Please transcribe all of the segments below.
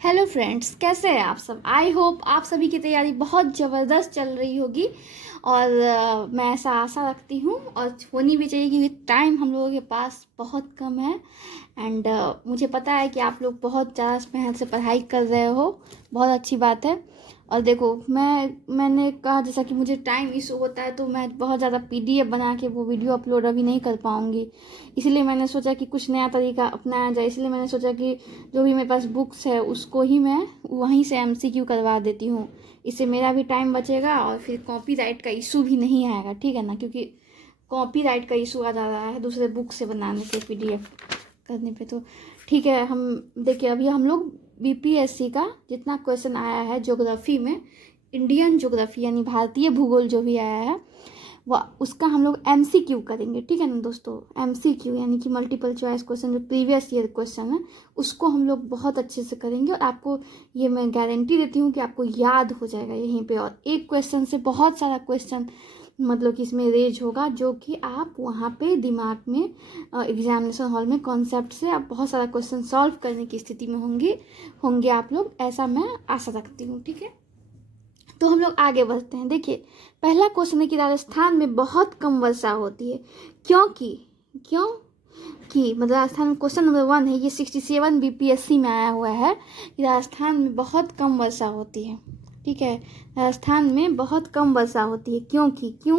Hello friends, कैसे हैं आप सब। आई होप आप सभी की तैयारी बहुत ज़बरदस्त चल रही होगी और मैं ऐसा आशा रखती हूँ और होनी भी चाहिए क्योंकि टाइम हम लोगों के पास बहुत कम है। एंड मुझे पता है कि आप लोग बहुत ज़्यादा मेहनत से पढ़ाई कर रहे हो, बहुत अच्छी बात है। और देखो मैंने कहा जैसा कि मुझे टाइम इशू होता है तो मैं बहुत ज़्यादा पीडीएफ बना के वो वीडियो अपलोड अभी नहीं कर पाऊँगी, इसलिए मैंने सोचा कि कुछ नया तरीका अपनाया जाए। इसलिए मैंने सोचा कि जो भी मेरे पास बुक्स है उसको ही मैं वहीं से एमसीक्यू करवा देती हूँ। इससे मेरा भी टाइम बचेगा और फिर कॉपीराइट का इशू भी नहीं आएगा, ठीक है ना, क्योंकि कॉपीराइट का इशू आ जा रहा है दूसरे बुक से बनाने के पीडीएफ करने पे। तो ठीक है, हम देखिए अभी हम लोग बीपीएससी का जितना क्वेश्चन आया है ज्योग्राफी में, इंडियन ज्योग्राफी यानी भारतीय भूगोल जो भी आया है वह उसका हम लोग एमसीक्यू करेंगे, ठीक है ना दोस्तों। एमसीक्यू यानी कि मल्टीपल चॉइस क्वेश्चन, जो प्रीवियस ईयर क्वेश्चन है उसको हम लोग बहुत अच्छे से करेंगे और आपको ये मैं गारंटी देती हूँ कि आपको याद हो जाएगा यहीं पे। और एक क्वेश्चन से बहुत सारा क्वेश्चन मतलब कि इसमें रेज होगा जो कि आप वहाँ पे दिमाग में एग्जामिनेशन हॉल में कॉन्सेप्ट से आप बहुत सारा क्वेश्चन सॉल्व करने की स्थिति में होंगे आप लोग, ऐसा मैं आशा रखती हूँ, ठीक है। तो हम लोग आगे बढ़ते हैं। देखिए पहला क्वेश्चन है कि राजस्थान में बहुत कम वर्षा होती है क्यों कि मतलब राजस्थान में क्वेश्चन नंबर 1 है, ये 67 बीपीएससी में आया हुआ है कि राजस्थान में बहुत कम वर्षा होती है, ठीक है। राजस्थान में बहुत कम वर्षा होती है क्यों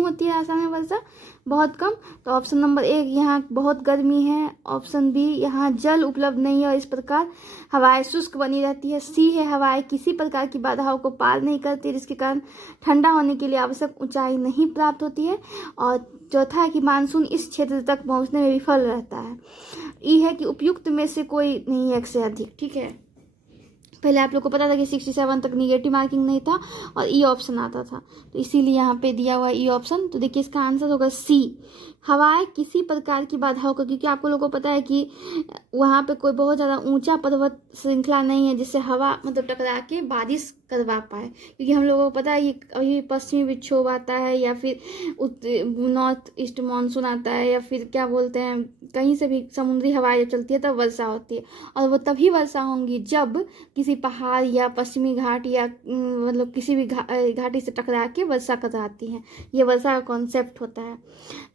होती है राजस्थान में वर्षा बहुत कम। तो ऑप्शन नंबर 1 यहाँ बहुत गर्मी है, ऑप्शन बी यहाँ जल उपलब्ध नहीं है और इस प्रकार हवाएं शुष्क बनी रहती है, सी है हवाएं किसी प्रकार की बाधाओं को पार नहीं करती जिसके कारण ठंडा होने के लिए आवश्यक ऊंचाई नहीं प्राप्त होती है, और चौथा है कि मानसून इस क्षेत्र तक पहुंचने में विफल रहता है। ई है कि उपयुक्त में से कोई नहीं है एक से अधिक, ठीक है। पहले आप लोग को पता था कि 67 तक निगेटिव मार्किंग नहीं था और ई ऑप्शन आता था, तो इसीलिए यहाँ पे दिया हुआ ई ऑप्शन। तो देखिए इसका आंसर होगा सी, हवाएं किसी प्रकार की बाधाओं का, क्योंकि आप लोगों को पता है कि वहाँ पे कोई बहुत ज़्यादा ऊंचा पर्वत श्रृंखला नहीं है जिससे हवा मतलब टकरा के बारिश करवा पाए, क्योंकि हम लोगों को पता है कि अभी पश्चिमी विक्षोभ आता है या फिर नॉर्थ ईस्ट मानसून आता है या फिर क्या बोलते हैं कहीं से भी समुद्री हवाएं चलती है तब वर्षा होती है, और वो तभी वर्षा होंगी जब किसी पहाड़ या पश्चिमी घाट या मतलब किसी भी घाटी से टकरा के वर्षा कराती हैं, ये वर्षा का कॉन्सेप्ट होता है।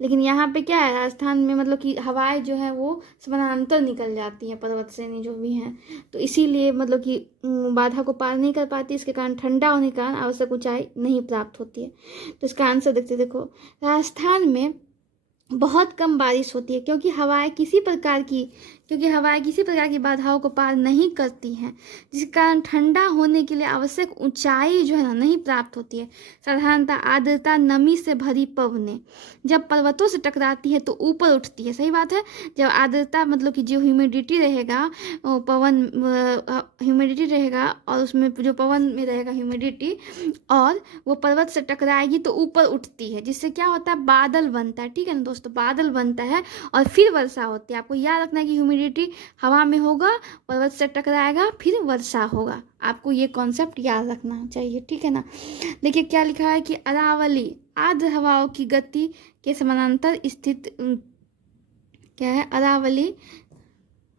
लेकिन यहाँ पे क्या है, राजस्थान में मतलब कि हवाएं जो है वो समानांतर निकल जाती हैं पर्वत श्रेणी जो भी हैं, तो इसीलिए मतलब कि बाधा को पार नहीं कर पाती, इसके कारण ठंडा होने के कारण आवश्यक ऊंचाई नहीं प्राप्त होती है। तो इसका आंसर देखो राजस्थान में बहुत कम बारिश होती है क्योंकि हवाएं किसी प्रकार की बाधाओं को पार नहीं करती हैं, जिस कारण ठंडा होने के लिए आवश्यक ऊंचाई जो है ना नहीं प्राप्त होती है। साधारणतः आर्द्रता नमी से भरी पवनें जब पर्वतों से टकराती है तो ऊपर उठती है, सही बात है। जब आर्द्रता मतलब कि जो ह्यूमिडिटी रहेगा ह्यूमिडिटी रहेगा और उसमें जो पवन में रहेगा ह्यूमिडिटी और वो पर्वत से टकराएगी तो ऊपर उठती है, जिससे क्या होता है बादल बनता है, ठीक है ना दोस्तों, बादल बनता है और फिर वर्षा होती है। आपको याद रखना है कि ह्यूमिडिटी हवा में होगा, पर्वत से टकराएगा फिर वर्षा होगा, आपको ये कॉन्सेप्ट याद रखना चाहिए, ठीक है ना। देखिए क्या लिखा है कि अरावली आर्द्र हवाओं की गति के समानांतर स्थित क्या है अरावली,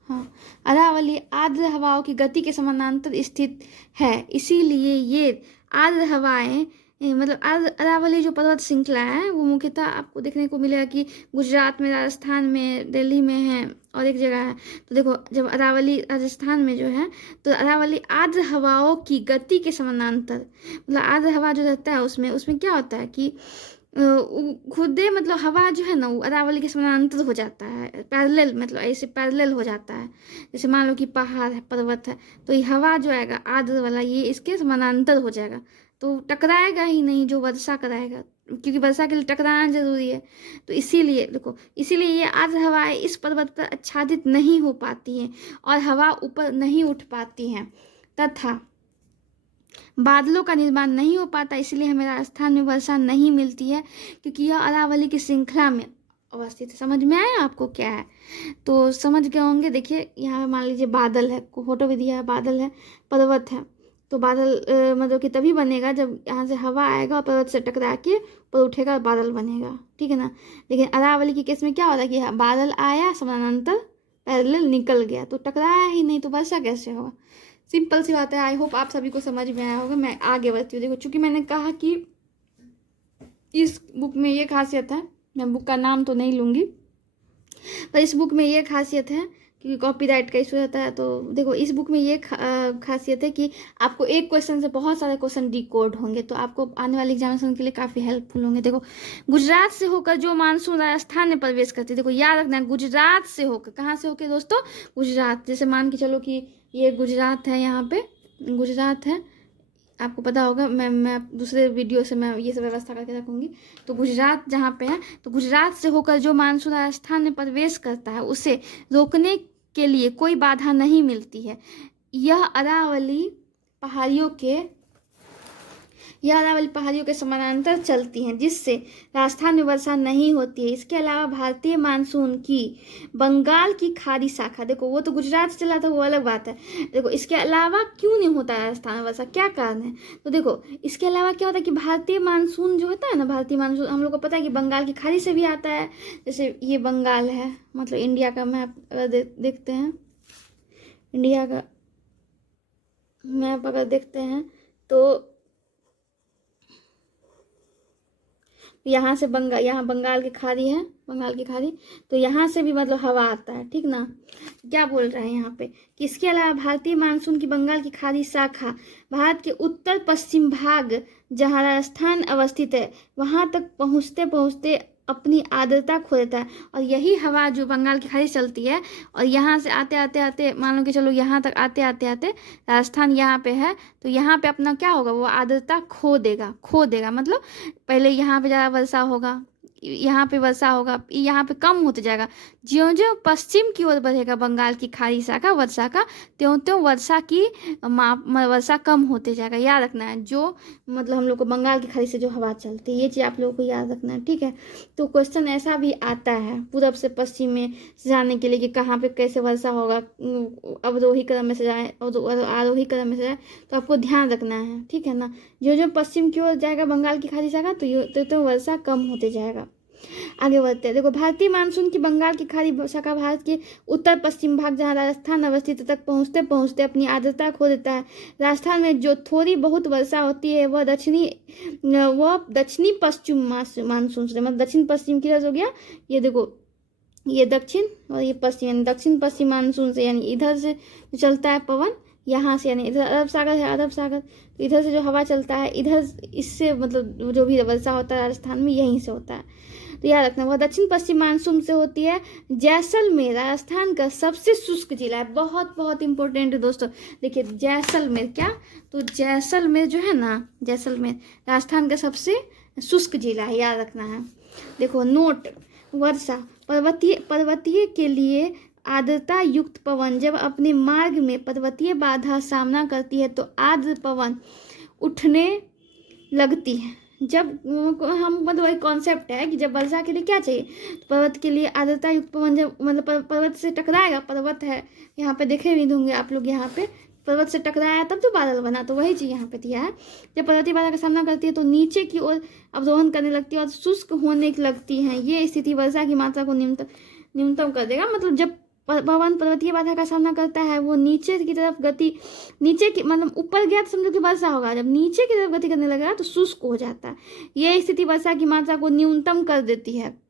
हाँ अरावली आर्द्र हवाओं की गति के समानांतर स्थित है, इसीलिए ये आर्द्र हवाएं मतलब अरावली जो पर्वत श्रृंखला है वो मुख्यतः आपको देखने को मिलेगा कि गुजरात में, राजस्थान में, दिल्ली में है और एक जगह है। तो देखो जब अरावली राजस्थान में जो है तो अरावली आर्द्र हवाओं की गति के समानांतर, मतलब आर्द्र हवा जो रहता है उसमें क्या होता है कि खुदे मतलब हवा जो है ना वो अरावली के समानांतर हो जाता है, पैरेलल, मतलब ऐसे पैरेलल हो जाता है। जैसे मान लो कि पहाड़ है, पर्वत है, तो ये हवा जो आएगा आर्द्र वाला ये इसके समानांतर हो जाएगा, तो टकराएगा ही नहीं जो वर्षा कराएगा, क्योंकि वर्षा के लिए टकराना जरूरी है। तो इसीलिए ये आर्द्र हवाएं इस पर्वत पर आच्छादित नहीं हो पाती हैं और हवा ऊपर नहीं उठ पाती हैं तथा बादलों का निर्माण नहीं हो पाता, इसलिए हमें राजस्थान में वर्षा नहीं मिलती है, क्योंकि यह अरावली की श्रृंखला में अवस्थित है। समझ में आया आपको क्या है, तो समझ गए होंगे। देखिए यहाँ मान लीजिए बादल है, फोटो भी दिया है, बादल है, पर्वत है, तो बादल मतलब कि तभी बनेगा जब यहाँ से हवा आएगा और पर्वत से टकरा के ऊपर उठेगा, बादल बनेगा, ठीक है ना। लेकिन अरावली के केस में क्या होता है कि बादल आया समानांतर पैरेलल निकल गया तो टकराया ही नहीं, तो वर्षा कैसे होगा। सिंपल सी बात है। आई होप आप सभी को समझ में आया होगा। मैं आगे बढ़ती हूँ। देखो, चूंकि मैंने कहा कि इस बुक में ये खासियत है, मैं बुक का नाम तो नहीं लूँगी, पर इस बुक में ये खासियत है क्योंकि कॉपीराइट का इशू रहता है। तो देखो, इस बुक में ये खासियत है कि आपको एक क्वेश्चन से बहुत सारे क्वेश्चन डिकोड होंगे, तो आपको आने वाले एग्जामिनेशन के लिए काफ़ी हेल्पफुल होंगे। देखो, गुजरात से होकर जो मानसून राजस्थान में प्रवेश करती है, देखो याद रखना है, गुजरात से होकर, कहाँ से होकर दोस्तों? गुजरात। जैसे मान के चलो कि ये गुजरात है, यहाँ पे गुजरात है, आपको पता होगा, मैं दूसरे वीडियो से मैं ये सब व्यवस्था करके रखूँगी। तो गुजरात जहाँ पे है, तो गुजरात से होकर जो मानसून राजस्थान में प्रवेश करता है उसे रोकने के लिए कोई बाधा नहीं मिलती है। यह अरावली पहाड़ियों के समानांतर चलती हैं, जिससे राजस्थान में वर्षा नहीं होती है। इसके अलावा भारतीय मानसून की बंगाल की खाड़ी शाखा, देखो वो तो गुजरात से चला था, वो अलग बात है। देखो, इसके अलावा क्यों नहीं होता है राजस्थान में वर्षा, क्या कारण है? तो देखो, इसके अलावा क्या होता है कि भारतीय मानसून जो होता है ना, भारतीय मानसून हम लोग को पता है कि बंगाल की खाड़ी से भी आता है। जैसे ये बंगाल है, मतलब इंडिया का मैप अगर देखते हैं, इंडिया का मैप अगर देखते हैं तो यहाँ से यहाँ बंगाल की खाड़ी है, बंगाल की खाड़ी, तो यहाँ से भी मतलब हवा आता है, ठीक ना। क्या बोल रहे हैं यहाँ पे कि इसके अलावा भारतीय मानसून की बंगाल की खाड़ी शाखा भारत के उत्तर पश्चिम भाग, जहाँ राजस्थान अवस्थित है, वहाँ तक पहुँचते पहुँचते अपनी आर्द्रता खो देता है। और यही हवा जो बंगाल की खाड़ी चलती है और यहाँ से आते आते आते मान लो कि चलो यहाँ तक आते आते आते राजस्थान यहाँ पे है, तो यहाँ पे अपना क्या होगा, वो आर्द्रता खो देगा। मतलब पहले यहाँ पे ज़्यादा वर्षा होगा, यहाँ पे वर्षा होगा, यहाँ पे कम होते जाएगा। ज्यों ज्यों पश्चिम की ओर बढ़ेगा बंगाल की खाड़ी शाखा वर्षा का, त्यों त्यों वर्षा कम होते जाएगा। याद रखना है, जो मतलब हम लोग को बंगाल की खाड़ी से जो हवा चलती है, ये चीज़ आप लोगों को याद रखना है, ठीक है। तो क्वेश्चन ऐसा भी आता है पूरब से पश्चिम में जाने के लिए कि कहाँ पे कैसे वर्षा होगा, अवरोही क्रम में से जाए आरोही क्रम में से जाए, तो आपको ध्यान रखना है, ठीक है ना। जो जो पश्चिम की ओर जाएगा बंगाल की खाड़ी शाखा, तो वर्षा कम होते जाएगा। आगे बढ़ते हैं। देखो, भारतीय मानसून की बंगाल की खाड़ी शाखा भारत के उत्तर पश्चिम भाग, जहाँ राजस्थान अवस्थित, तक पहुँचते पहुँचते अपनी आर्द्रता खो देता है। राजस्थान में जो थोड़ी बहुत वर्षा होती है वह दक्षिणी पश्चिम मानसून से, मतलब दक्षिण पश्चिम की तरफ हो गया। ये देखो, ये दक्षिण और ये पश्चिम, यानी दक्षिण पश्चिम मानसून से, यानी इधर से चलता है पवन, यहाँ से, यानी इधर अरब सागर है, अरब सागर, तो इधर से जो हवा चलता है इधर, इससे मतलब जो भी वर्षा होता है राजस्थान में यहीं से होता है। तो याद रखना, वह दक्षिण पश्चिम मानसून से होती है। जैसलमेर राजस्थान का सबसे शुष्क जिला है, बहुत बहुत इंपॉर्टेंट है दोस्तों। देखिए, जैसलमेर, क्या, तो जैसलमेर जो है ना, जैसलमेर राजस्थान का सबसे शुष्क जिला है, याद रखना है। देखो नोट, वर्षा पर्वतीय के लिए आर्द्रता युक्त पवन जब अपने मार्ग में पर्वतीय बाधा सामना करती है तो आर्द्र पवन उठने लगती है। जब हम मतलब एक कॉन्सेप्ट है कि जब वर्षा के लिए क्या चाहिए, तो पर्वत के लिए आर्द्रता युक्त पवन जब मतलब पर्वत से टकराएगा, पर्वत है यहाँ पे देखे भी होंगे आप लोग, यहाँ पे पर्वत से टकराया तब तो बादल बना, तो वही चीज़ यहाँ पे दिया है। जब पर्वतीय बाधा का सामना करती है तो नीचे की ओर अवरोहण करने लगती है और शुष्क होने लगती है। ये स्थिति वर्षा की मात्रा को न्यूनतम कर देगा। मतलब जब पवन पर्वतीय बाधा का सामना करता है, वो नीचे की तरफ गति, नीचे की मतलब ऊपर गया तो समझो कि वर्षा होगा, जब नीचे की तरफ गति करने लगेगा तो शुष्क हो जाता है। ये स्थिति वर्षा की मात्रा को न्यूनतम कर देती है।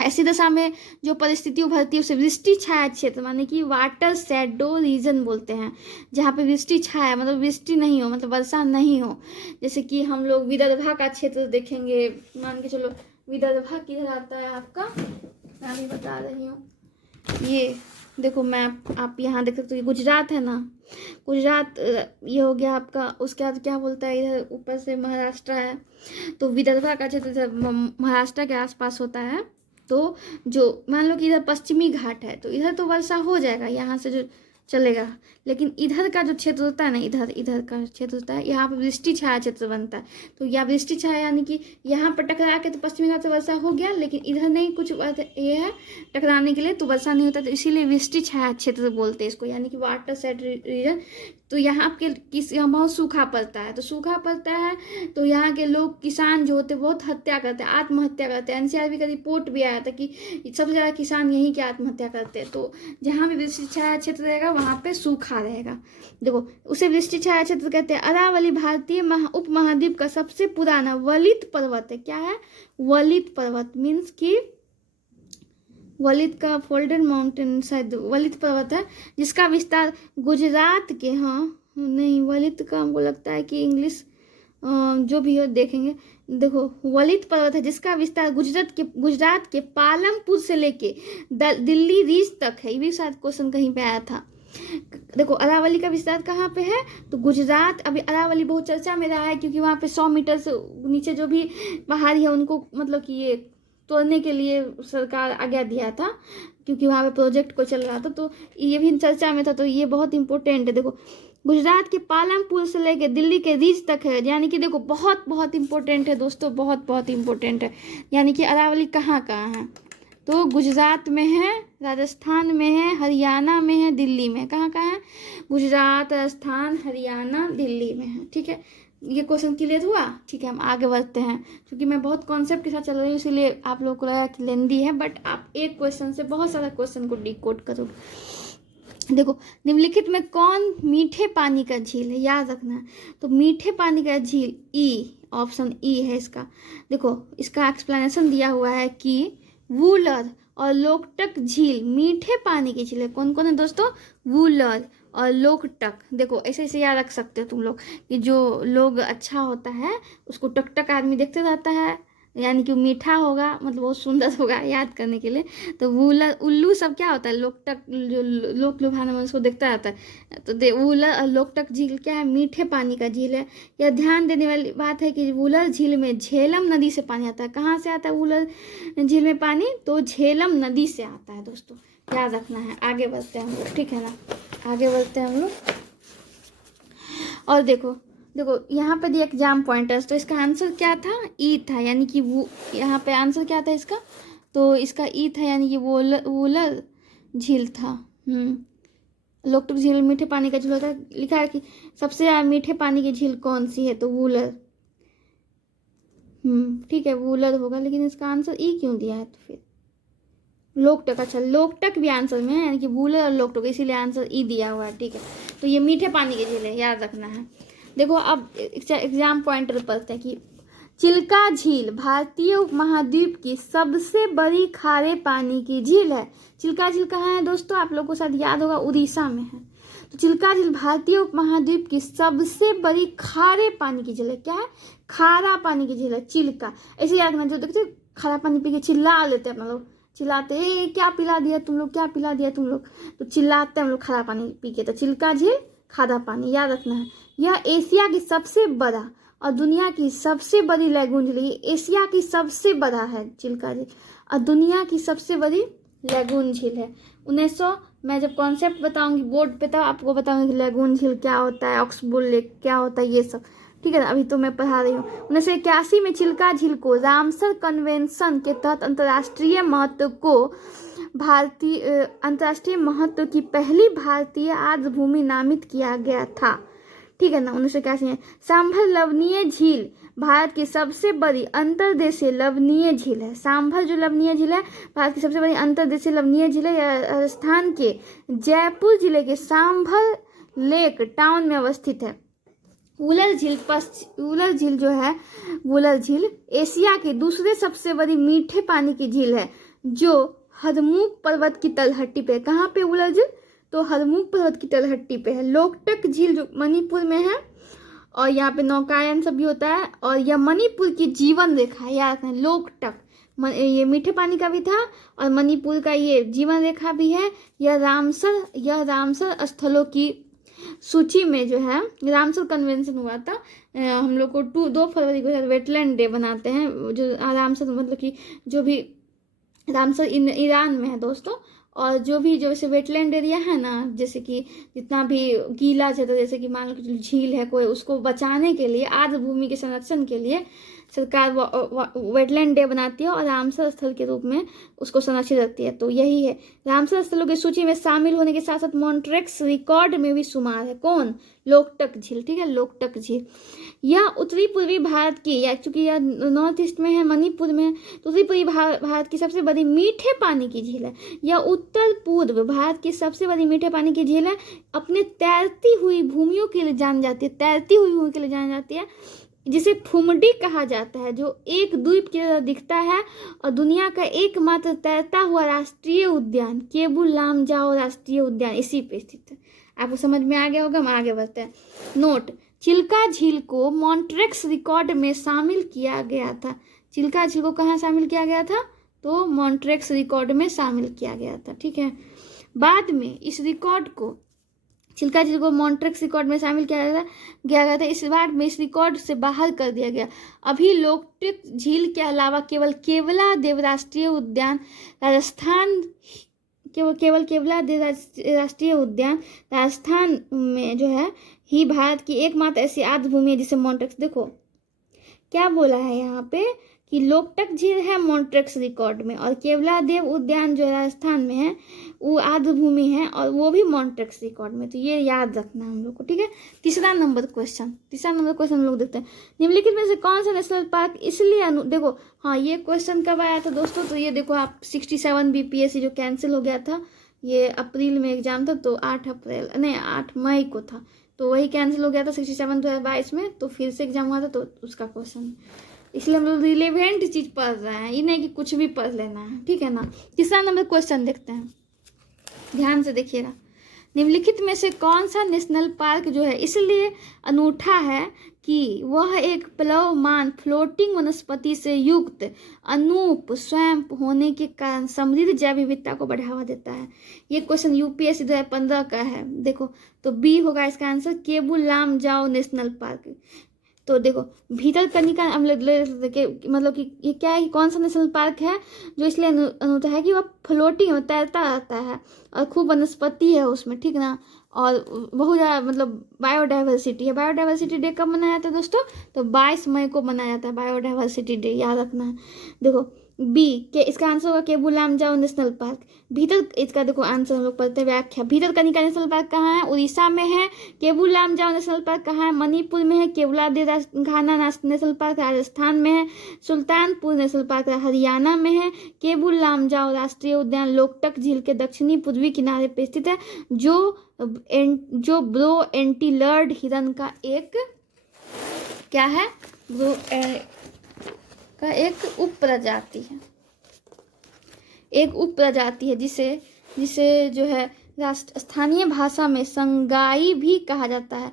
ऐसी दशा में जो परिस्थिति उभरती है उसे वृष्टि छाया क्षेत्र, माने कि वाटर शैडो रीजन बोलते हैं, जहाँ पे वृष्टि छाया मतलब वृष्टि नहीं हो, मतलब वर्षा नहीं हो। जैसे कि हम लोग विदर्भा का क्षेत्र देखेंगे, मान के चलो विदर्भा किधर आता है आपका, मैं भी बता रही हूँ। ये देखो मैप, आप यहाँ देख सकते हो, गुजरात है ना, गुजरात ये हो गया आपका। उसके बाद क्या बोलता है, इधर ऊपर से महाराष्ट्र है, तो विदर्भा का क्षेत्र महाराष्ट्र के आसपास होता है। तो जो मान लो कि इधर पश्चिमी घाट है तो इधर तो वर्षा हो जाएगा, यहाँ से जो चलेगा, लेकिन इधर का जो क्षेत्र होता है ना, इधर का क्षेत्र होता है, यहाँ पर वृष्टि छाया क्षेत्र बनता है। तो यहाँ वृष्टि छाया यानी कि यहाँ पर टकरा के तो पश्चिमी घाट से वर्षा हो गया, लेकिन इधर नहीं, कुछ ये है टकराने के लिए तो वर्षा नहीं होता, तो इसीलिए वृष्टि छाया क्षेत्र बोलते हैं इसको, यानी कि वाटर शेड रीजन। तो यहाँ के यहाँ बहुत सूखा पड़ता है, तो सूखा पड़ता है तो यहाँ के लोग किसान जो होते हैं बहुत हत्या करते हैं, आत्महत्या करते हैं। एनसीआरबी का रिपोर्ट भी आया था कि सबसे ज़्यादा किसान यहीं के आत्महत्या करते हैं। तो जहाँ भी वृष्टि छाया क्षेत्र रहेगा वहाँ पे सूखा रहेगा। देखो उसे वृष्टि छाया क्षेत्र कहते हैं। अरावली भारतीय उपमहाद्वीप का सबसे पुराना वलित पर्वत है। क्या है? वलित पर्वत मीन्स कि वलित का फोल्डेड माउंटेन शायद वलित पर्वत है, जिसका विस्तार गुजरात के, हाँ नहीं वलित का हमको लगता है कि इंग्लिश जो भी हो देखेंगे। देखो वलित पर्वत है जिसका विस्तार गुजरात के पालमपुर से लेके दिल्ली रीच तक है। ये भी शायद क्वेश्चन कहीं पे आया था। देखो अरावली का विस्तार कहाँ पे है? तो गुजरात। अभी अरावली बहुत चर्चा में रहा है क्योंकि वहाँ पे 100 मीटर से नीचे जो भी पहाड़ी है उनको मतलब कि ये तोड़ने के लिए सरकार आज्ञा दिया था, क्योंकि वहाँ पे प्रोजेक्ट को चल रहा था, तो ये भी चर्चा में था। तो ये बहुत इंपॉर्टेंट है। देखो गुजरात के पालमपुर से लेके दिल्ली के रीच तक है, यानी कि देखो बहुत बहुत इंपॉर्टेंट है दोस्तों, बहुत बहुत इंपॉर्टेंट है। यानी कि अरावली कहाँ कहाँ है? तो गुजरात में है, राजस्थान में है, हरियाणा में है, दिल्ली में। कहाँ कहाँ है? गुजरात, राजस्थान, हरियाणा, दिल्ली में है। ठीक है, ये क्वेश्चन क्लियर हुआ? ठीक है, हम आगे बढ़ते हैं। क्योंकि मैं बहुत कॉन्सेप्ट के साथ चल रही हूँ इसीलिए आप लोगों को लगा कि लेंदी है, बट आप एक क्वेश्चन से बहुत सारा क्वेश्चन को डिकोड करोगे। देखो निम्नलिखित में कौन मीठे पानी का झील है? याद रखना है। तो मीठे पानी का झील ई, ऑप्शन ई है इसका। देखो इसका एक्सप्लेनेशन दिया हुआ है कि वूलर और लोकटक झील मीठे पानी की झील है। कौन कौन है दोस्तों? वूलर और लोकटक। देखो ऐसे ऐसे याद रख सकते हो तुम लोग कि जो लोग अच्छा होता है उसको टकटक आदमी देखते रहता है, यानी कि मीठा होगा, मतलब बहुत सुंदर होगा याद करने के लिए। तो वूलर उल्लू सब क्या होता है? लोकटक, जो लोक लुभाना में उसको देखता रहता है। तो वूलर और लोकटक झील क्या है? मीठे पानी का झील है। यह ध्यान देने वाली बात है कि वूलर झील में झेलम नदी से पानी आता है। कहाँ से आता है वूलर झील में पानी? तो झेलम नदी से आता है दोस्तों, याद रखना है। आगे बढ़ते हैं हम लोग, ठीक है ना? आगे बढ़ते हैं हम लोग। और देखो यहाँ पे दिया एग्जाम पॉइंटर्स, तो इसका आंसर क्या था? ई था, यानी कि वो यहाँ पे आंसर क्या था इसका? तो इसका ई था, यानी कि वूलर झील था। लोकटक झील मीठे पानी का झील होता है। लिखा है कि सबसे मीठे पानी की झील कौन सी है? तो वूलर। ठीक है वूलर होगा, लेकिन इसका आंसर ई क्यों दिया है? तो फिर लोकटक, अच्छा लोकटक भी आंसर में है, यानी कि वूलर और लोकटक, इसीलिए आंसर ई दिया हुआ है। ठीक है, तो ये मीठे पानी की झील है, याद रखना है। देखो अब एग्जाम पॉइंटर पढ़ते हैं कि चिल्का झील भारतीय उपमहाद्वीप की सबसे बड़ी खारे पानी की झील है। चिल्का झील कहाँ है दोस्तों? आप लोगों को शायद याद होगा, उड़ीसा में है। तो चिल्का झील भारतीय उपमहाद्वीप की सबसे बड़ी खारे पानी की झील है। क्या है? खारा पानी की झील है चिल्का। ऐसे याद रखना, जो देखते खारा पानी पी के चिल्ला लेते हैं अपना लोग, चिल्लाते ए क्या पिला दिया तुम लोग, क्या पिला दिया तुम लोग, तो चिल्लाते हैं हम लोग खारा पानी पी के। तो चिल्का झील खारा पानी, याद रखना है। यह एशिया की सबसे बड़ा और दुनिया की सबसे बड़ी लैगून झील है। एशिया की सबसे बड़ा है चिल्का झील और दुनिया की सबसे बड़ी लैगून झील है। 1900 मैं जब कॉन्सेप्ट बताऊंगी बोर्ड पे तब आपको बताऊंगी कि लैगून झील क्या होता है, ऑक्सबोल लेक क्या होता है, ये सब। ठीक है ना, अभी तो मैं पढ़ा रही हूँ। 1981 में चिल्का झील को रामसर कन्वेंशन के तहत अंतर्राष्ट्रीय महत्व की पहली भारतीय आर्द्रभूमि नामित किया गया था। ठीक है ना, 1981 में। सांभर लवणीय झील भारत की सबसे बड़ी अंतर्देशीय लवणीय झील है। सांभर जो लवणीय झील है भारत की सबसे बड़ी अंतर्देशीय लवणीय झील है। यह राजस्थान के जयपुर जिले के सांभर लेक टाउन में अवस्थित है। वूलर झील जो है, वूलर झील एशिया की दूसरे सबसे बड़ी मीठे पानी की झील है, जो हरमुख पर्वत की तलहटी पे है। कहाँ पे वूलर झील? तो हरमुख पर्वत की तलहटी पे है। लोकटक झील जो मणिपुर में है, और यहाँ पे नौकायन सब भी होता है, और यह मणिपुर की जीवन रेखा है, याद रखना। लोकटक ये मीठे पानी का भी था और मणिपुर का ये जीवन रेखा भी है। यह रामसर स्थलों की सूची में जो है, रामसर कन्वेंशन हुआ था। हम लोग को 2 फरवरी को वेटलैंड डे बनाते हैं, जो रामसर मतलब कि जो भी रामसर ईरान में है दोस्तों। और जो जैसे वेटलैंड एरिया है ना, जैसे कि जितना भी गीला क्षेत्र, जैसे कि मान लो झील है कोई, उसको बचाने के लिए, आर्द्र भूमि के संरक्षण के लिए सरकार वेटलैंड डे बनाती है और रामसर स्थल के रूप में उसको संरक्षित रखती है। तो यही है, रामसर स्थलों की सूची में शामिल होने के साथ साथ मॉन्ट्रेक्स रिकॉर्ड में भी शुमार है। कौन? लोकटक झील। ठीक है, लोकटक झील। यह उत्तरी पूर्वी भारत की, या चूंकि यह नॉर्थ ईस्ट में है, मणिपुर में है, तो उत्तरी पूर्वी भारत की सबसे बड़ी मीठे पानी की झील है। यह उत्तर पूर्व भारत की सबसे बड़ी मीठे पानी की झील है। अपने तैरती हुई भूमियों के लिए जानी जाती है, तैरती हुई भूमि के लिए जानी जाती है, जिसे फुमडी कहा जाता है, जो एक द्वीप की तरह दिखता है और दुनिया का एकमात्र तैरता हुआ राष्ट्रीय उद्यान केबुल लामजाओ राष्ट्रीय उद्यान इसी पे स्थित है। आपको समझ में आ गया होगा। हम आगे बढ़ते हैं। नोट, चिल्का झील को मॉन्ट्रेक्स रिकॉर्ड में शामिल किया गया था। चिल्का झील को कहाँ शामिल किया गया था? तो मॉन्ट्रेक्स रिकॉर्ड में शामिल किया गया था। ठीक है, बाद में इस रिकॉर्ड को, चिल्का झील को मॉन्ट्रेक्स रिकॉर्ड में शामिल किया गया था। इस बार में इस रिकॉर्ड से बाहर कर दिया गया। अभी लोकटक झील के अलावा केवल केवलादेव राष्ट्रीय उद्यान राजस्थान, केवल केवलादेव राष्ट्रीय उद्यान राजस्थान में जो है ही भारत की एकमात्र ऐसी आर्द्र भूमि है जिसे मॉन्ट्रेक्स, देखो क्या बोला है यहाँ पे कि लोकटक झील है मॉन्ट्रेक्स रिकॉर्ड में, और केवलादेव उद्यान जो राजस्थान में है वो आर्द्र भूमि है और वो भी मॉन्ट्रेक्स रिकॉर्ड में। तो ये याद रखना हम लोग को। ठीक है, तीसरा नंबर क्वेश्चन हम लोग देखते हैं। निम्नलिखित में से कौन सा नेशनल पार्क इसलिए देखो, हाँ ये क्वेश्चन कब आया था दोस्तों? तो ये देखो आप 67 BPSC जो कैंसिल हो गया था, ये अप्रैल में एग्जाम था, तो 8 मई को था, तो वही कैंसिल हो गया था 67 2022 में, तो फिर से एग्जाम हुआ था, तो उसका क्वेश्चन, इसलिए हम लोग रिलेवेंट चीज पढ़ रहे हैं, ये नहीं कि कुछ भी पढ़ लेना है। ठीक है ना। तीसरा नंबर क्वेश्चन देखते हैं, ध्यान से देखिएगा। निम्नलिखित में से कौन सा नेशनल पार्क जो है इसलिए अनूठा है कि वह एक प्लवमान फ्लोटिंग वनस्पति से युक्त अनूप स्वैम्प होने के कारण समृद्ध जैव विविधता को बढ़ावा देता है। ये क्वेश्चन UPSC 2015 का है। देखो, तो बी होगा इसका answer, Keibul Lamjao national park. तो देखो, भीतरकनिका मतलब कि ये क्या है, कौन सा नेशनल पार्क है जो इसलिए अनूठा है कि वह फ्लोटिंग में तैरता रहता है और खूब वनस्पति है उसमें। ठीक ना, और बहुत ज़्यादा मतलब बायोडाइवर्सिटी है। बायोडाइवर्सिटी डे कब मनाया जाता है दोस्तों? तो 22 मई को मनाया जाता है बायोडाइवर्सिटी डे, याद रखना है। देखो बी के इसका आंसर होगा केबुल लामजाओ नेशनल पार्क। भीतर, इसका देखो आंसर हम लोग पढ़ते हैं, व्याख्या। भीतरकनिका नेशनल पार्क कहाँ है? उड़ीसा में है। केबुल लामजाओ नेशनल पार्क कहाँ है? मणिपुर में है। केवलादेव घाना नेशनल पार्क राजस्थान में है। सुल्तानपुर नेशनल पार्क हरियाणा में है। केबुल लामजाओ राष्ट्रीय उद्यान लोकटक झील के दक्षिणी पूर्वी किनारे पर स्थित है, जो ब्रो एंटीलर्ड हिरन का एक क्या है? ब्रो का एक उप प्रजाति है, एक उप प्रजाति है जिसे जो है स्थानीय भाषा में संगाई भी कहा जाता है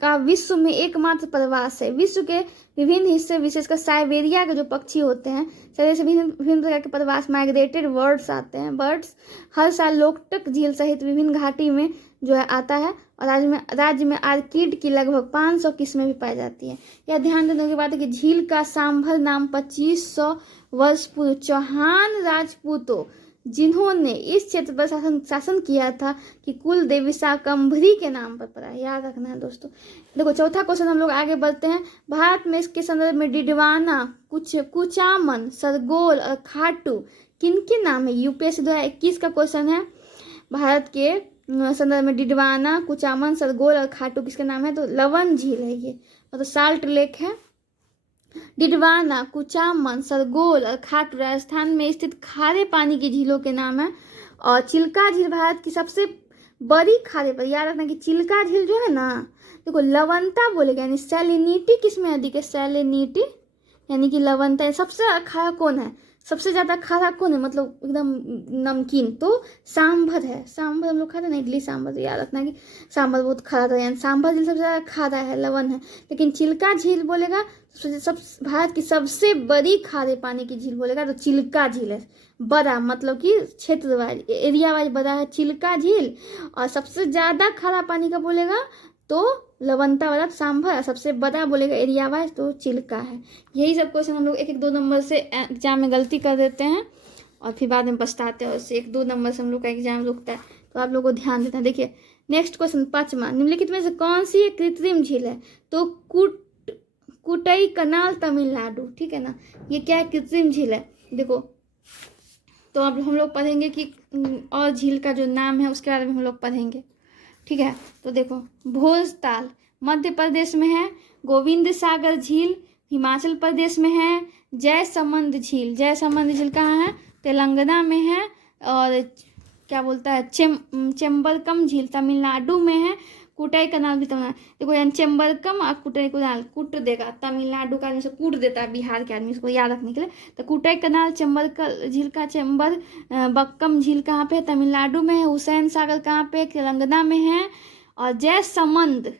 का विश्व में एकमात्र प्रवास है। विश्व के विभिन्न हिस्से, विशेषकर साइबेरिया के जो पक्षी होते हैं, शरीर से विभिन्न प्रकार के प्रवास माइग्रेटेड बर्ड्स आते हैं। बर्ड्स हर साल लोकटक झील सहित विभिन्न घाटी में जो है आता है, और राज्य में आर्किड की लगभग 500 किस्में भी पाई जाती हैं। यह ध्यान देने की बात है कि झील का सांभर नाम 2500 वर्ष पूर्व चौहान राजपूतों, जिन्होंने इस क्षेत्र पर शासन किया था, कि कुल देवी शाकंभरी के नाम पर पड़ा है। याद रखना है दोस्तों। देखो, चौथा क्वेश्चन हम लोग आगे बढ़ते हैं। भारत में इसके संदर्भ में डिडवाना, कुचामन, सरगोल और खाटू किनके नाम है? UPSC 2021 का क्वेश्चन है। भारत के संदर्भ में डिडवाना, कुचामन, सरगोल और खाटू किसके नाम है? तो लवन झील है ये, मतलब साल्ट लेक है। डिडवाना, कुचामन, सरगोल और खाटू राजस्थान में स्थित खारे पानी की झीलों के नाम है। और चिल्का झील भारत की सबसे बड़ी खारे पर, याद रखना कि चिल्का झील जो है ना, देखो लवणता बोलेगा, यानी सैलिनिटी किसमें अधिक है? सैलिनिटी यानी कि लवणता। सबसे खारा कौन है? सबसे ज़्यादा खारा कौन है, मतलब एकदम नमकीन? तो सांभर है। सांभर हम लोग खाते ना, इडली सांभर, तो याद रखना कि सांभर बहुत खारा था, यानी सांभर झील सबसे ज़्यादा खारा है, लवण है। लेकिन चिल्का झील बोलेगा भारत की सबसे बड़ी खारे पानी की झील बोलेगा तो चिल्का झील है। बड़ा मतलब कि क्षेत्र वाइज, एरिया वाइज बड़ा है चिल्का झील। और सबसे ज़्यादा खारा पानी का बोलेगा तो लवणता वाला सांभर, सबसे बड़ा बोलेगा एरिया वाइज तो चिल्का है। यही सब क्वेश्चन हम लोग 1-2 नंबर से एग्जाम में गलती कर देते हैं और फिर बाद में पछताते हैं, उससे 1-2 नंबर से हम लोग का एग्जाम रुकता है, तो आप लोग को ध्यान देना है। देखिए नेक्स्ट क्वेश्चन 5वां, निम्नलिखित में से कौन सी एक कृत्रिम झील है? तो कुटई कनाल तमिलनाडु, ठीक है ना। ये क्या है, कृत्रिम झील है। देखो, तो अब हम लोग पढ़ेंगे कि और झील का जो नाम है उसके बारे में हम लोग पढ़ेंगे, ठीक है। तो देखो, भोजताल मध्य प्रदेश में है, गोविंद सागर झील हिमाचल प्रदेश में है, जयसमंद झील कहाँ है, तेलंगाना में है, और क्या बोलता है, चेम्बरकम झील तमिलनाडु में है, कुटाई कनाल भी तमिलनाडु। देखो यहाँ चेम्बरकम और कुटाई कनाल, कुट देगा तमिलनाडु का आदमी से, कूट देता है बिहार के आदमी, इसको याद रखने के लिए। तो कुटाई कनाल चेम्बरकम झील का चेम्बर बक्कम झील कहाँ पे है, तमिलनाडु में है, हुसैन सागर कहाँ पे, तेलंगाना में है, और जयसमंद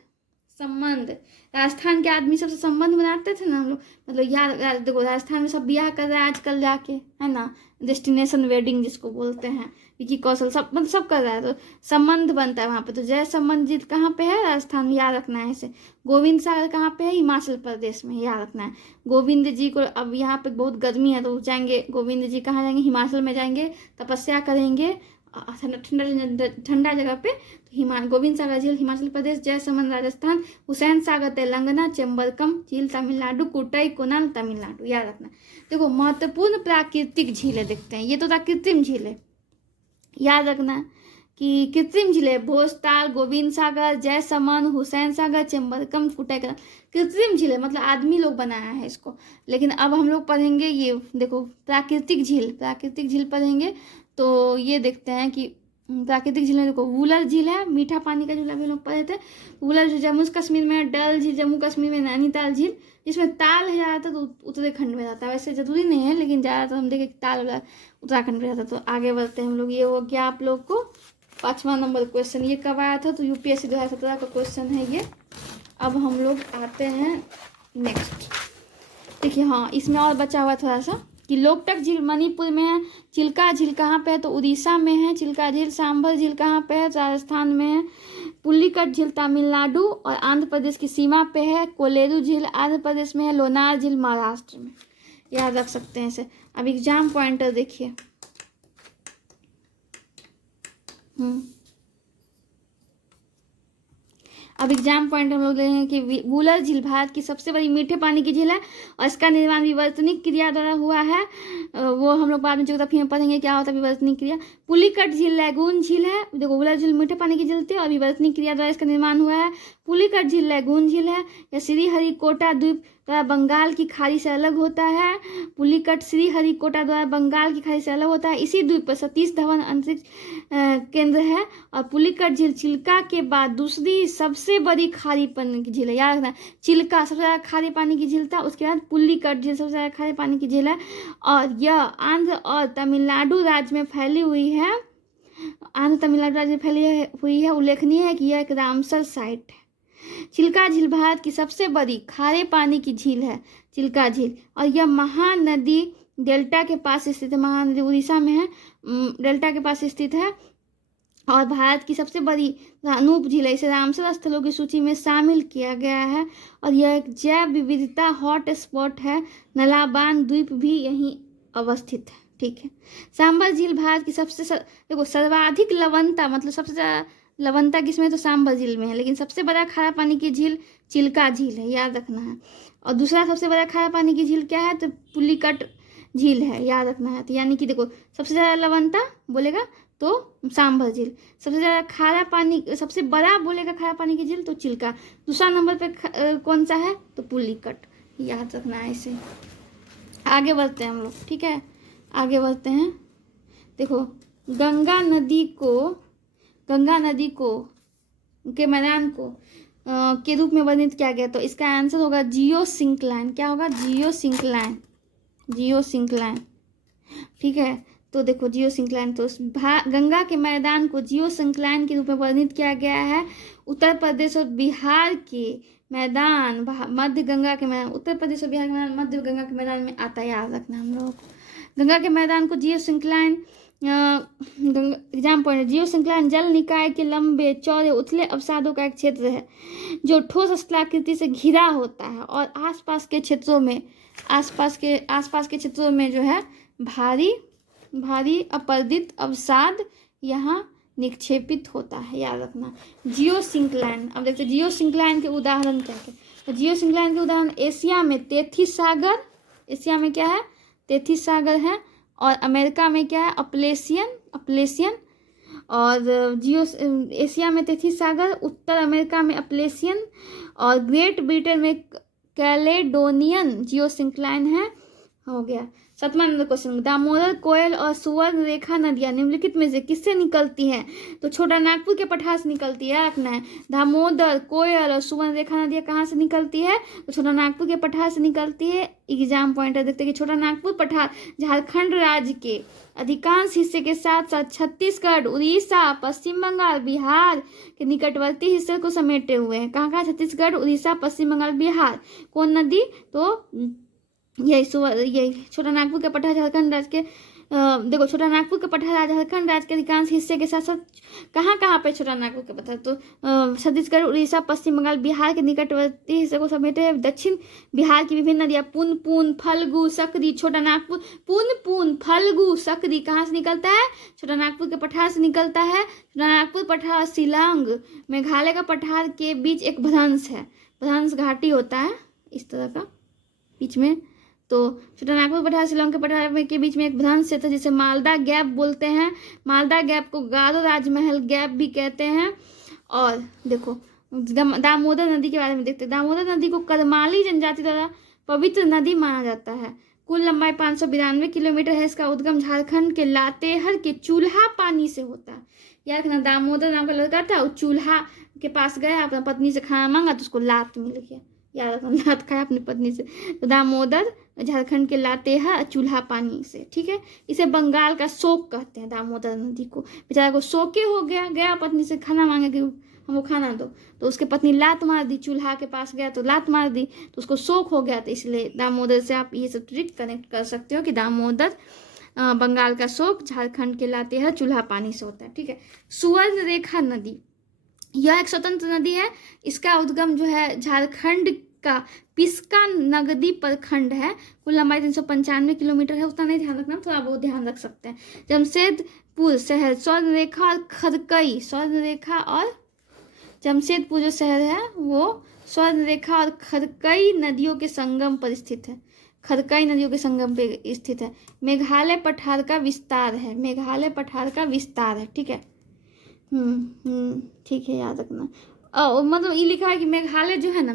संबंध, राजस्थान के आदमी सबसे संबंध बनाते थे ना हम लोग, मतलब यार देखो, राजस्थान में सब ब्याह कर रहा है आजकल जाके, है ना, डेस्टिनेशन वेडिंग जिसको बोलते हैं, विकी कौशल सब मतलब सब कर रहा है, तो संबंध बनता है वहाँ पे। तो जय संबंध जी कहाँ पे है, राजस्थान में, याद रखना है इसे। गोविंद सागर कहाँ पे है, हिमाचल प्रदेश में, याद रखना है। गोविंद जी को अब यहाँ पे बहुत गर्मी है तो जाएंगे, गोविंद जी कहाँ जाएंगे, हिमाचल में जाएंगे, तपस्या करेंगे ठंडा जगह पे। तो गोविंद सागर झील हिमाचल प्रदेश, जयसमंद राजस्थान, हुसैन सागर तेलंगाना, चेम्बरकम झील तमिलनाडु, कुटाई कोनाल तमिलनाडु, याद रखना। देखो, महत्वपूर्ण प्राकृतिक झीलें देखते हैं, ये तो था कृत्रिम झील है, याद रखना कि कृत्रिम झीलें भोजताल, गोविंद सागर, जयसमंद, हुसैन सागर, चेम्बरकम, कुटाई कोनाल, कृत्रिम झीलें मतलब आदमी लोग बनाया है इसको। लेकिन अब हम लोग पढ़ेंगे ये, देखो प्राकृतिक झील पढ़ेंगे। तो ये देखते हैं कि प्राकृतिक झील में देखो, वुलर झील है, मीठा पानी का झील अभी लोग पढ़े थे। वुलर झील जम्मू कश्मीर में, डल झील जम्मू कश्मीर में, नैनीताल झील जिसमें ताल है ज़्यादातर तो उत्तराखंड में रहता है, वैसे जरूरी नहीं है लेकिन ज़्यादातर हम देखें ताल उत्तराखंड में रहता है। तो आगे बढ़ते हैं हम लोग, ये हो गया आप लोग को 5वां नंबर क्वेश्चन। ये कब आया था, तो यूपीएससी 2017 का क्वेश्चन है ये। अब हम लोग आते हैं नेक्स्ट, देखिए हाँ, इसमें और बचा हुआ थोड़ा सा कि लोकटक झील मणिपुर में है, चिल्का झील कहाँ पे है, तो उड़ीसा में है चिल्का झील। सांभर झील कहाँ पे है, राजस्थान में है। पुलिकट झील तमिलनाडु और आंध्र प्रदेश की सीमा पे है। कोलेरू झील आंध्र प्रदेश में है। लोनार झील महाराष्ट्र में, याद रख सकते हैं इसे। अब एग्जाम पॉइंटर देखिए, अब एग्जाम पॉइंट हम लोग देखेंगे कि वुलर झील भारत की सबसे बड़ी मीठे पानी की झील है और इसका निर्माण विवर्तनिक क्रिया द्वारा हुआ है। वो हम लोग बाद में ज्योग्राफी में पढ़ेंगे क्या होता है विवर्तनिक क्रिया। पुलिकट झील लैगून झील है, देखो वुलर झील मीठे पानी की झील थी और विवर्तनिक क्रिया द्वारा इसका निर्माण हुआ है। पुलिकट झील लैगून झील है। या श्रीहरिकोटा द्वीप द्वारा बंगाल की खाड़ी से अलग होता है। पुलिकट श्रीहरिकोटा द्वारा बंगाल की खाड़ी से अलग होता है। इसी द्वीप पर सतीश धवन अंतरिक्ष केंद्र है। और पुलिकट झील चिल्का के बाद दूसरी सबसे बड़ी खारी पानी की झील है, याद रखना। चिल्का सबसे ज़्यादा खारे पानी की झील था, उसके बाद पुलिकट झील सबसे ज़्यादा खारे पानी की झील है। और यह आंध्र और तमिलनाडु राज्य में फैली हुई है। आंध्र तमिलनाडु राज्य में फैली हुई है। उल्लेखनीय है कि यह एक रामसर साइट है। चिल्का झील भारत की सबसे बड़ी खारे पानी की झील है, चिल्का झील। और यह महानदी डेल्टा के पास स्थित है। महानदी उड़ीसा में है, डेल्टा के पास स्थित है। और भारत की सबसे बड़ी अनूप झील है। इसे रामसर स्थलों की सूची में शामिल किया गया है। और यह एक जैव विविधता हॉट स्पॉट है। नलाबान द्वीप भी यहीं अवस्थित है, ठीक है। सांभर झील भारत की सबसे देखो सर्वाधिक लवणता, मतलब सबसे ज़्यादा लवणता किसमें, तो सांभर झील में है। लेकिन सबसे बड़ा खारा पानी की झील चिल्का झील है, याद रखना है। और दूसरा सबसे बड़ा खारा पानी की झील क्या है, तो पुलिकट झील है, याद रखना है। तो यानी कि देखो सबसे ज़्यादा लवणता बोलेगा तो सांभर झील, सबसे ज़्यादा खारा पानी, सबसे बड़ा बोलेगा खारा पानी की झील तो चिल्का। दूसरा नंबर पे कौन सा है, तो पुलिकट, याद रखना है इसे। आगे बढ़ते हैं हम लोग, ठीक है, आगे बढ़ते हैं। देखो गंगा नदी को के मैदान को के रूप में वर्णित किया गया, तो इसका आंसर होगा जियो सिंक्लाइन। क्या होगा, जियो सिंक्लाइन, ठीक है। तो देखो जियो सिंक्लाइन, तो गंगा के मैदान को जियो सिंक्लाइन के रूप में वर्णित किया गया है। उत्तर प्रदेश और बिहार के मैदान मध्य गंगा के मैदान, उत्तर प्रदेश और बिहार के मैदान मध्य गंगा के मैदान में आता है, याद रखना हम लोग। गंगा के मैदान को जियो सिंक्लाइन, एग्जाम पॉइंट, जियो सिंक्लाइन जल निकाय के लंबे चौड़े उथले अवसादों का एक क्षेत्र है जो ठोस स्थलाकृति से घिरा होता है और आसपास के क्षेत्रों में जो है भारी अपरदित अवसाद यहाँ निक्षेपित होता है, याद रखना। जियो सिंक्लाइन, अब देखते हैं जियो सिंक्लाइन के उदाहरण क्या क्या। तो जियो सिंक्लाइन के उदाहरण एशिया में तेथिस सागर, एशिया में क्या है, तेथिस सागर है, और अमेरिका में क्या है, अपलेशियन, और जियो एशिया में तेथिस सागर, उत्तर अमेरिका में अपलेशियन, और ग्रेट ब्रिटेन में कैलेडोनियन जियो सिंक्लाइन है। हो गया। 7वां नंबर क्वेश्चन, दामोदर, कोयल और सुवर्ण रेखा नदियां निम्नलिखित में से किससे निकलती हैं? तो छोटा नागपुर के पठार से निकलती है, रखना है। दामोदर, कोयल और सुवर्ण रेखा नदियां कहाँ से निकलती है? तो छोटा नागपुर के पठार से निकलती है। एग्जाम पॉइंटर देखते हैं कि छोटा नागपुर पठार झारखंड राज्य के अधिकांश हिस्से के साथ साथ छत्तीसगढ़, उड़ीसा, पश्चिम बंगाल, बिहार के निकटवर्ती हिस्से को समेटे हुए हैं। कहाँ कहाँ? छत्तीसगढ़, उड़ीसा, पश्चिम बंगाल, बिहार। कौन नदी? तो यही छोटा नागपुर के पठार झारखंड राज्य के देखो, छोटा नागपुर के पठार झारखंड राज्य के अधिकांश हिस्से के साथ साथ कहाँ कहाँ पे छोटा नागपुर के पठार? तो छत्तीसगढ़, उड़ीसा, पश्चिम बंगाल, बिहार के निकटवर्ती हिस्से को समेटे हैं। दक्षिण बिहार की विभिन्न नदियाँ पुनपुन, फल्गु, सकरी, छोटा नागपुर, पुनपुन, फल्गु, सकरी कहाँ से निकलता है? छोटा नागपुर के पठार से निकलता है। छोटा नागपुर पठार शिलांग मेघालय का पठार के बीच एक भ्रंश है, भ्रंश घाटी होता है इस तरह का बीच में। तो छोटा नागपुर पठार शिलांग के पठार के बीच में एक भ्रंश क्षेत्र जिसे मालदा गैप बोलते हैं। मालदा गैप को गारो राजमहल गैप भी कहते हैं। और देखो दामोदर नदी के बारे में देखते हैं। दामोदर नदी को करमाली जनजाति द्वारा पवित्र नदी माना जाता है। कुल लंबाई 592 किलोमीटर है। इसका उद्गम झारखंड के लातेहर के चूल्हा पानी से होता है। याद रखना, दामोदर नाम का लड़का था, वो चूल्हा के पास गया, अपना पत्नी से खाना मांगा तो उसको लात मिल गया। याद रखना, लात खाया अपनी पत्नी से। तो दामोदर झारखंड के लातेहर चूल्हा पानी से, ठीक है। इसे बंगाल का शोक कहते हैं। दामोदर नदी को बेचारा को शोके हो गया पत्नी से खाना मांगे कि हमको खाना दो, तो उसके पत्नी लात मार दी। चूल्हा के पास गया तो लात मार दी, तो उसको शोक हो गया। तो इसलिए दामोदर से आप ये सब ट्रिक कनेक्ट कर सकते हो कि दामोदर बंगाल का शोक, झारखंड के लातेहर चूल्हा पानी से होता है, ठीक है। सुवर्ण रेखा नदी, यह एक स्वतंत्र नदी है। इसका उद्गम जो है झारखंड का पिस्का नगदी प्रखंड है। कुल लंबाई 395 किलोमीटर है। उतना नहीं ध्यान रखना, थोड़ा बहुत ध्यान रख सकते हैं। जमशेदपुर शहर स्वर्ण रेखा और खरकई, स्वर्ण रेखा और जमशेदपुर जो शहर है वो स्वर्ण रेखा और खरकई नदियों के संगम पर स्थित है। खरकई नदियों के संगम पे स्थित है। मेघालय पठार का विस्तार है। मेघालय पठार का विस्तार है, ठीक है। ठीक है, याद रखना। मतलब ये लिखा है कि मेघालय जो है ना,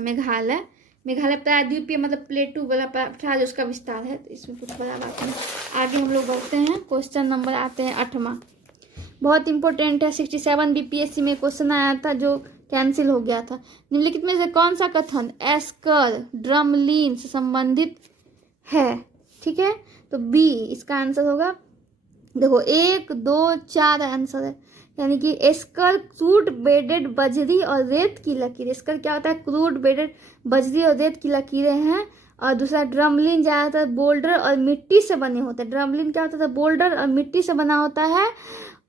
मेघालय प्रायद्वीपीय मतलब प्लेटू वाला पठार उसका विस्तार है। तो इसमें कुछ बड़ा बात नहीं। आगे हम लोग बढ़ते हैं। क्वेश्चन नंबर आते हैं 8वां, बहुत इंपॉर्टेंट है। 67 बीपीएससी में क्वेश्चन आया था जो कैंसिल हो गया था। निम्नलिखित में से कौन सा कथन एस्कर ड्रमलिन से संबंधित है? ठीक है, तो बी इसका आंसर होगा। देखो 1, 2, 4 आंसर है, यानी कि एस्कर क्रूड बेडेड बजरी और रेत की लकीर। एस्कर क्या होता है? क्रूड बेडेड बजरी और रेत की लकीरें हैं। और दूसरा ड्रमलिन ज़्यादातर बोल्डर और मिट्टी से बने होते हैं। ड्रमलिन क्या होता है? बोल्डर और मिट्टी से बना होता है।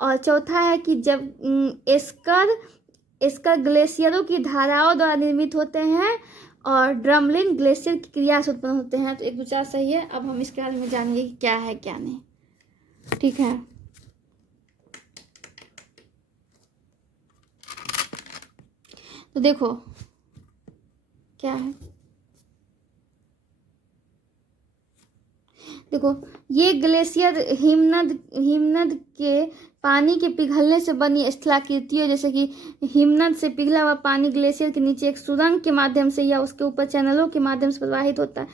और चौथा है कि जब एस्कर ग्लेशियरों की धाराओं द्वारा निर्मित होते हैं और ड्रमलिन ग्लेशियर की क्रिया से उत्पन्न होते हैं। तो 1, 2, 4 सही है। अब हम इसके बारे में जानेंगे कि क्या है क्या नहीं, ठीक है। तो देखो क्या है, देखो ये ग्लेशियर हिमनद के पानी के पिघलने से बनी स्थलाकृतियों, जैसे कि हिमनद से पिघला हुआ पानी ग्लेशियर के नीचे एक सुरंग के माध्यम से या उसके ऊपर चैनलों के माध्यम से प्रवाहित होता है।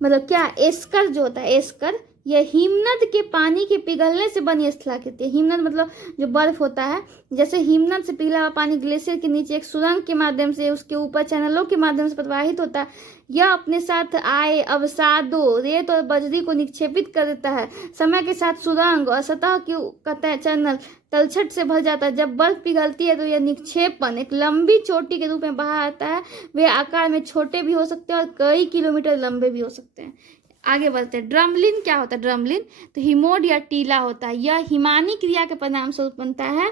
मतलब क्या, एस्कर जो होता है, एस्कर यह हिमनद के पानी के पिघलने से बनी स्थलाकृति है। हिमनद मतलब जो बर्फ होता है, जैसे हिमनद से पिघला हुआ पानी ग्लेशियर के नीचे एक सुरंग के माध्यम से उसके ऊपर चैनलों के माध्यम से प्रवाहित होता है। यह अपने साथ आए अवसादों, रेत और बजरी को निक्षेपित कर देता है। समय के साथ सुरंग और सतह की चैनल तलछट से भर जाता है। जब बर्फ पिघलती है तो यह निक्षेपण एक लंबी चोटी के रूप में बाहर आता है। वे आकार में छोटे भी हो सकते हैं और कई किलोमीटर लंबे भी हो सकते हैं। आगे बढ़ते हैं। ड्रमलिन क्या होता है? ड्रमलिन तो हिमोड या टीला होता है। यह हिमानी क्रिया के परिणाम स्वरूप बनता है।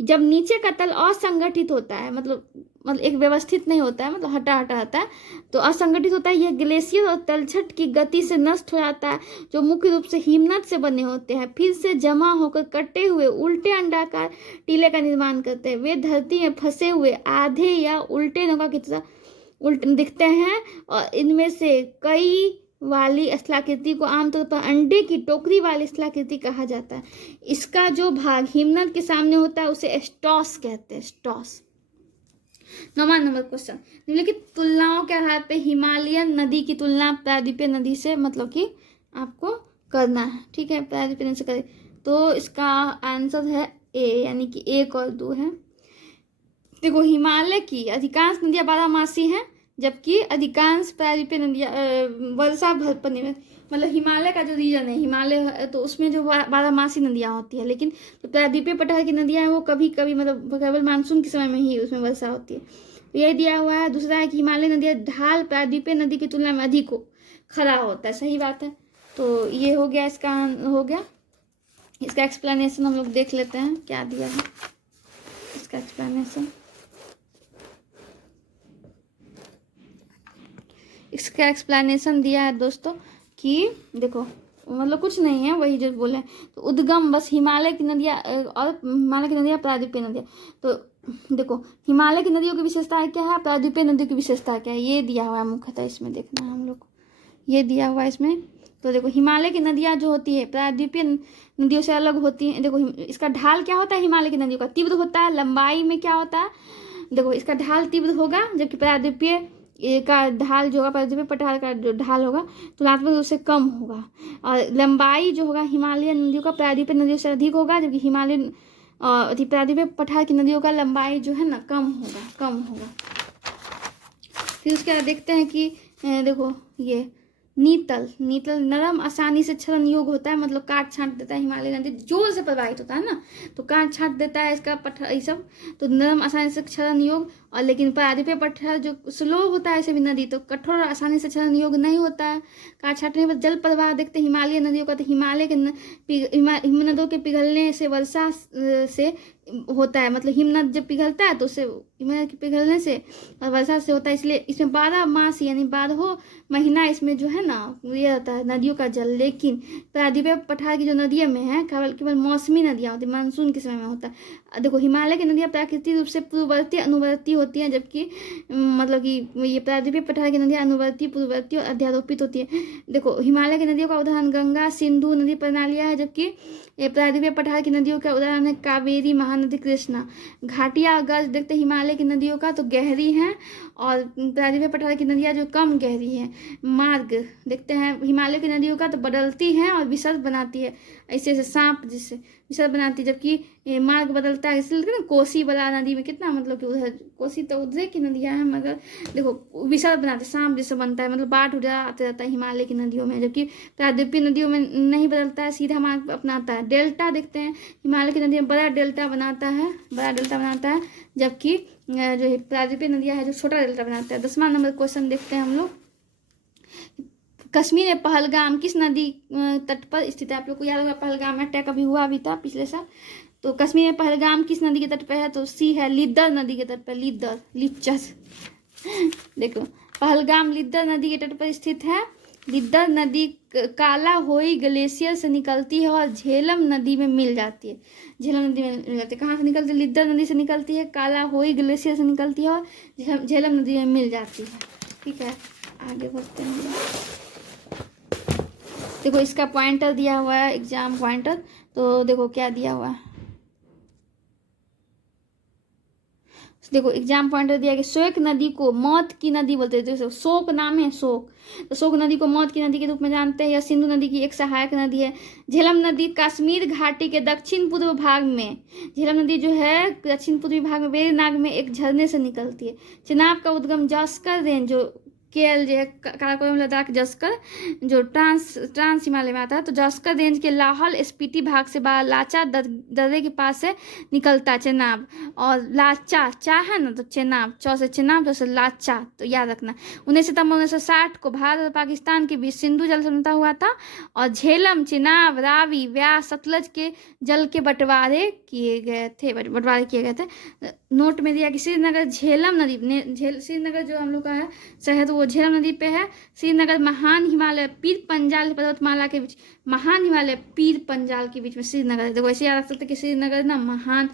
जब नीचे का तल असंगठित होता है, मतलब एक व्यवस्थित नहीं होता है, मतलब हटा होता है, तो असंगठित होता है। यह ग्लेशियर और तलछट की गति से नष्ट हो जाता है, जो मुख्य रूप से हिमनद से बने होते हैं। फिर से जमा होकर कटे हुए उल्टे अंडाकार टीले का निर्माण करते हैं। वे धरती में फंसे हुए आधे या उल्टे नौका की तरह उल्टे दिखते हैं, और इनमें से कई वाली स्थलाकृति को आमतौर पर अंडे की टोकरी वाली स्थलाकृति कहा जाता है। इसका जो भाग हिमनद के सामने होता है उसे स्टॉस कहते हैं, स्टॉस। 9वां नंबर क्वेश्चन, निम्नलिखित तुलनाओं के आधार पर हिमालयन नदी की तुलना प्रायद्वीपीय नदी से मतलब कि आपको करना है, ठीक है, प्रायद्वीपीय नदी से करें। तो इसका आंसर है ए, यानी कि 1 और 2 है। देखो, हिमालय की अधिकांश नदियां बारहमासी हैं, जबकि अधिकांश प्रायद्वीपीय नदियां वर्षा भर पर निर्भर, मतलब हिमालय का जो रीजन है हिमालय, तो उसमें जो बारहमासी नदियां होती है, लेकिन जो प्रायद्वीपीय पठार की नदियां हैं वो कभी कभी मतलब केवल मानसून के समय में ही उसमें वर्षा होती है। तो ये दिया हुआ है। दूसरा है कि हिमालय नदियां ढाल प्रायद्वीपीय नदी की तुलना में अधिक खड़ा होता है, सही बात है। तो ये हो गया, इसका हो गया। इसका एक्सप्लेनेशन हम लोग देख लेते हैं क्या दिया है इसका एक्सप्लेनेशन। इसका एक्सप्लेनेशन दिया है दोस्तों कि देखो, मतलब कुछ नहीं है, वही जो बोले। तो उद्गम बस हिमालय की नदियाँ, और हिमालय की नदियाँ प्रायद्वीपीय नदियाँ। तो देखो, हिमालय की नदियों की विशेषता क्या है, प्रायद्वीपीय नदियों की विशेषता क्या है, ये दिया हुआ है मुख्यतः, इसमें देखना है हम लोग को, ये दिया हुआ है इसमें। तो देखो, हिमालय की नदियाँ जो होती है प्रायद्वीपीय नदियों से अलग होती हैं। देखो, इसका ढाल क्या होता है, हिमालय की नदियों का तीव्र होता है, लंबाई में क्या होता है, देखो इसका ढाल तीव्र होगा, जबकि प्रायद्वीपीय का ढाल जो होगा, प्रायद्वीपीय पठार का जो ढाल होगा तुलनात्मक रूप से कम होगा। और लंबाई जो होगा हिमालय नदियों का प्रायद्वीपीय नदियों से अधिक होगा, जबकि हिमालय प्रायद्वीपीय पठार की नदियों का लंबाई जो है ना कम होगा। फिर उसके बाद देखते हैं कि देखो, ये नीतल नरम आसानी से क्षरण योग्य होता है, मतलब काट छांट देता है। हिमालय नदी जोर से प्रवाहित होता है ना, तो काट छांट देता है इसका पठार, ये सब तो नरम आसानी से क्षरण योग्य। और लेकिन प्रायद्वीपीय पठार जो स्लो होता है ऐसे भी नदी, तो कठोर आसानी से क्षरण योग्य नहीं होता है काट छाटने पर। जल प्रवाह देखते हैं हिमालय नदियों का, तो हिमालय के हिमनदों के पिघलने से वर्षा से होता है, मतलब हिमनद जब पिघलता है तो उससे हिमनद के पिघलने से और वर्षा से होता है। इसलिए इसमें 12 मास यानी 12 महीना इसमें जो है ना ये रहता है नदियों का जल। लेकिन प्रायद्वीपीय पठार की जो नदियों में है केवल मौसमी नदियाँ होती है, मानसून के समय में होता है। देखो, हिमालय की नदियाँ प्राकृतिक रूप से पूर्ववर्ती अनुवर्ती होती हैं, जबकि मतलब कि ये प्रायद्वीपीय पठार की नदियाँ अनुवर्ती, पूर्ववर्ती और अध्यारोपित होती है। देखो, हिमालय की नदियों का उदाहरण गंगा सिंधु नदी प्रणालियाँ है, जबकि ये प्रायद्वीपीय पठार की नदियों का उदाहरण है कावेरी, महानदी, कृष्णा। घाटियाँ गज देखते हिमालय की नदियों का तो गहरी हैं, और प्रायद्वीपीय पठार की नदियाँ जो कम गहरी हैं। मार्ग देखते हैं हिमालय की नदियों का तो बदलती हैं और विसर्ग बनाती है, ऐसे ऐसे सांप जिससे विसर्ग बनाती है, जबकि ये मार्ग बदलता है। इसलिए ना कोसी बला नदी में कितना मतलब कि उधर कोसी तो उधर की नदियाँ हैं, मगर देखो विसर्ग बनाते सांप जैसे बनता है, मतलब बाढ़ उड़ा आते रहता है हिमालय की नदियों में, जबकि प्रायद्वीपीय नदियों में नहीं बदलता है, सीधा मार्ग अपनाता है। डेल्टा देखते हैं हिमालय की नदी में बड़ा डेल्टा बनाता है, जबकि जो प्रायद्वीपीय नदियाँ है जो छोटा डेल्टा बनाता है। 10वां नंबर क्वेश्चन देखते हैं हम लोग, कश्मीर में पहलगाम किस नदी तट पर स्थित है। आप लोग को याद होगा पहलगाम अटैक अभी हुआ भी था पिछले साल। तो कश्मीर में पहलगाम किस नदी के तट पर है, तो सी है लिद्दर नदी के तट पर, लिच्चर। देखो, पहलगाम लिद्दर नदी के तट पर स्थित है। लिद्दर नदी काला होई ग्लेशियर से निकलती है और झेलम नदी में मिल जाती है। कहाँ से निकलती है, लिद्दर नदी से निकलती है, काला होई ग्लेशियर से निकलती है और झेलम नदी में मिल जाती है। ठीक है, आगे बढ़ते हैं। देखो, इसका पॉइंटर दिया हुआ है, एग्जाम पॉइंटर। तो देखो क्या दिया हुआ है, देखो एग्जाम पॉइंटर दिया कि शोक नदी को मौत की नदी बोलते हैं। जैसे शोक नाम है, शोक, तो शोक नदी को मौत की नदी के रूप में जानते हैं। या सिंधु नदी की एक सहायक नदी है। झेलम नदी कश्मीर घाटी के दक्षिण पूर्व भाग में, झेलम नदी जो है दक्षिण पूर्वी भाग में वेरीनाग में एक झरने से निकलती है। चेनाब का उद्गम जस्कर रेंज जो केएल जो है काराकोरम लद्दाख जस्कर जो ट्रांस हिमालय में आता है, तो जस्कर रेंज के लाहौल स्पीति भाग से लाचा दर्रे के पास से निकलता है चेनाब। और लाचा चा है ना, तो चेनाब, चौ से चेनाब, तो से लाचा, तो याद रखना। 19 सितंबर 1960 को भारत और पाकिस्तान के बीच सिंधु जल समझौता हुआ था, और झेलम, चेनाब, रावी, व्यास, सतलज के जल के बंटवारे किए गए थे। नोट में दिया कि श्रीनगर झेलम नदी, श्रीनगर जो हम लोग का है शहर, वो झेलम नदी पे है। श्रीनगर महान हिमालय पीर पंजाल पर्वतमाला के बीच, महान हिमालय पीर पंजाल के बीच में श्रीनगर है। देखो ऐसे याद रख सकते हैं कि श्रीनगर ना महान,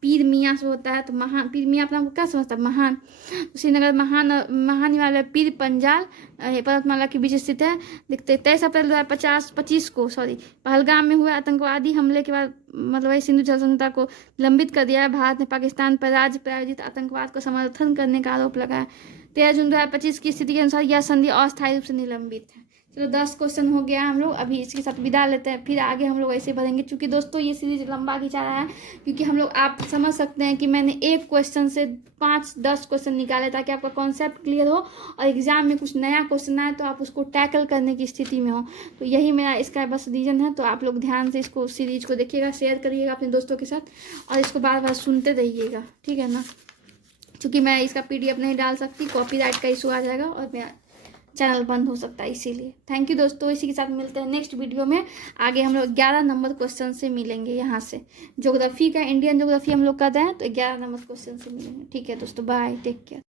पीर मियाँ से होता है तो महान, पीर मियाँ अपना क्या समझता है, महान। तो श्रीनगर महान हिमालय पीर पंजाल पर्वतमाला के बीच स्थित है। देखते 23 अप्रैल 2025 को पहलगाम में हुए आतंकवादी हमले के बाद मतलब वही सिंधु जल संहिता को निलंबित कर दिया है। भारत ने पाकिस्तान पर राज्य प्रायोजित आतंकवाद को समर्थन करने का आरोप लगाया। 13 जून 2025 की स्थिति के अनुसार यह संधि अस्थायी रूप से निलंबित है। चलो 10 क्वेश्चन हो गया हम लोग, अभी इसके साथ विदा लेते हैं, फिर आगे हम लोग ऐसे बढ़ेंगे। क्योंकि दोस्तों ये सीरीज लंबा खिंचा रहा है, क्योंकि हम लोग आप समझ सकते हैं कि मैंने एक क्वेश्चन से 5-10 क्वेश्चन निकाले ताकि आपका कॉन्सेप्ट क्लियर हो और एग्जाम में कुछ नया क्वेश्चन आए तो आप उसको टैकल करने की स्थिति में हो। तो यही मेरा इसका बस रीज़न है। तो आप लोग ध्यान से इसको सीरीज को देखिएगा, शेयर करिएगा अपने दोस्तों के साथ और इसको बार बार सुनते रहिएगा, ठीक है ना। क्योंकि मैं इसका PDF नहीं डाल सकती, कॉपीराइट का इशू आ जाएगा और मेरा चैनल बंद हो सकता है, इसीलिए थैंक यू दोस्तों। इसी के साथ मिलते हैं नेक्स्ट वीडियो में। आगे हम लोग 11 नंबर क्वेश्चन से मिलेंगे। यहाँ से ज्योग्राफी का, इंडियन ज्योग्राफी हम लोग कर रहे हैं तो 11 नंबर क्वेश्चन से मिलेंगे, ठीक है दोस्तों। Bye, take care.